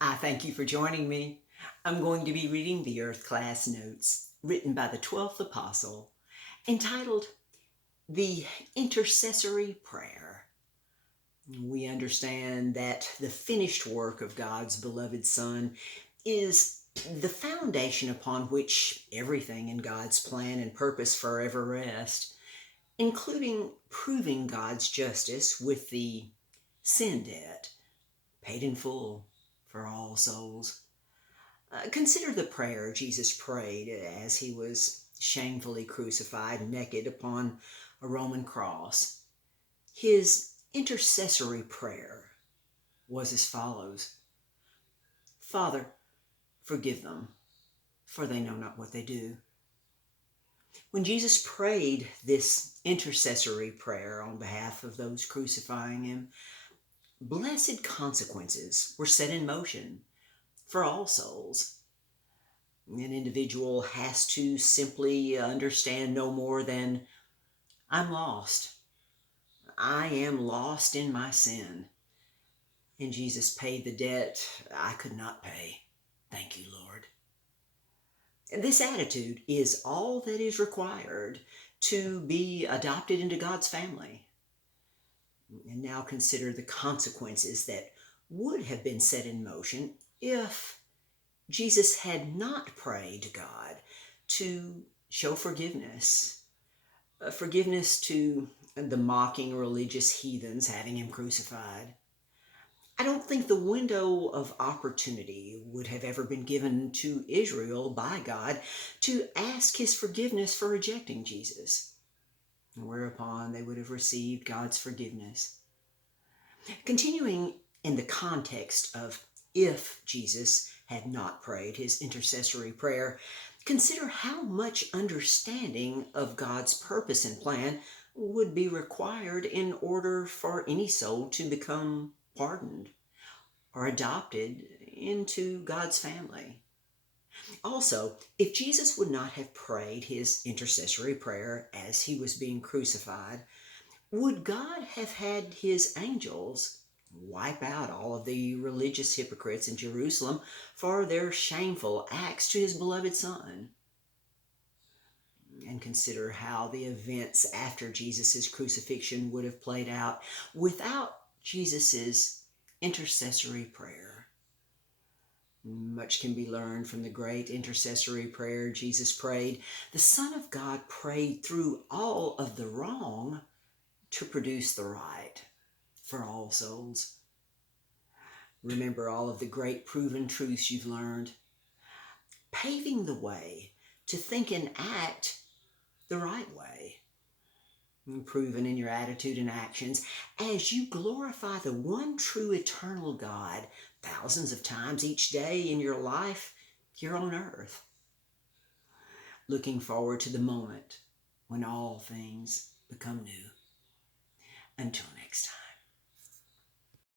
I thank you for joining me. I'm going to be reading the Earth class notes written by the 12th Apostle, entitled The Intercessory Prayer. We understand that the finished work of God's beloved Son is the foundation upon which everything in God's plan and purpose forever rests, including proving God's justice with the sin debt paid in full for all souls. Consider the prayer Jesus prayed as he was shamefully crucified naked upon a Roman cross. His intercessory prayer was as follows: Father, forgive them, for they know not what they do. When Jesus prayed this intercessory prayer on behalf of those crucifying him, blessed consequences were set in motion for all souls. An individual has to simply understand no more than, I'm lost. I am lost in my sin. And Jesus paid the debt I could not pay. Thank you, Lord. And this attitude is all that is required to be adopted into God's family. And now consider the consequences that would have been set in motion if Jesus had not prayed God to show forgiveness. Forgiveness to the mocking religious heathens having him crucified. I don't think the window of opportunity would have ever been given to Israel by God to ask his forgiveness for rejecting Jesus, whereupon they would have received God's forgiveness. Continuing in the context of if Jesus had not prayed his intercessory prayer, consider how much understanding of God's purpose and plan would be required in order for any soul to become pardoned or adopted into God's family. Also, if Jesus would not have prayed his intercessory prayer as he was being crucified, would God have had his angels wipe out all of the religious hypocrites in Jerusalem for their shameful acts to his beloved Son? And consider how the events after Jesus' crucifixion would have played out without Jesus' intercessory prayer. Much can be learned from the great intercessory prayer Jesus prayed. The Son of God prayed through all of the wrong to produce the right for all souls. Remember all of the great proven truths you've learned, paving the way to think and act the right way, proven in your attitude and actions as you glorify the one true eternal God thousands of times each day in your life here on earth. Looking forward to the moment when all things become new. Until next time.